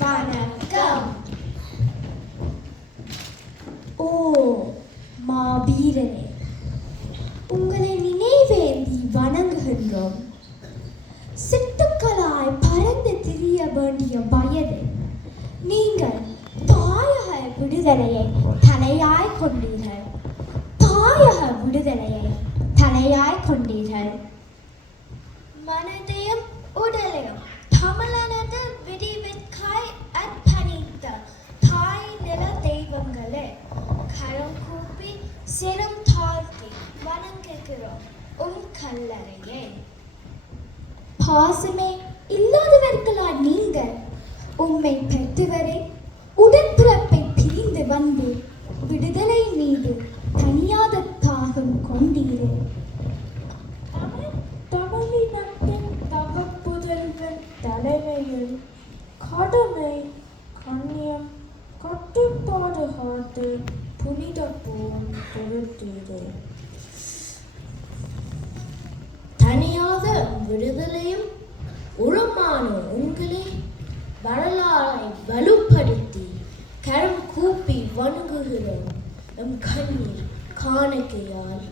வணக்கம். ஓ மாவீரனே, உங்களை நினைவேந்தி வணங்குகின்றோம். சிட்டுக்களாய் பறந்து திரிய வேண்டிய வயது நீங்கள் தாயக விடுதலையை தலையாய் கொண்டீர்கள். தாயக விடுதலையை தலையாய் கொண்டீர்கள். மனதையும் உடலையும் தமிழனது விடிவிற்காய் அர்ப்பணித்த தாய் நில தெய்வங்களே, கரம் கூப்பி சிரம் தாழ்த்தி வணங்குகிறோம் கல்லறையே. பாசமே இல்லாதவர்களா நீங்கள்? உம்மை பெற்றவரை உடன்பிறப்பை பிரிந்து வந்து விடுதலை மீது தனியாத தாகம் கொண்டீரே. தமிழினத்தின் தகப்புதல்வன் தலைமையில் கடமை, கண்ணியம், கட்டுப்பாடு காத்து புனித போர் தொடுத்தீரே. தனியாத விடுதலையும் உரமான உங்களே வரலாறை வலுப்படுத்தி கரம் கூப்பி வணங்குகிறோம் எம் கண்ணீர் காணிக்கையால்.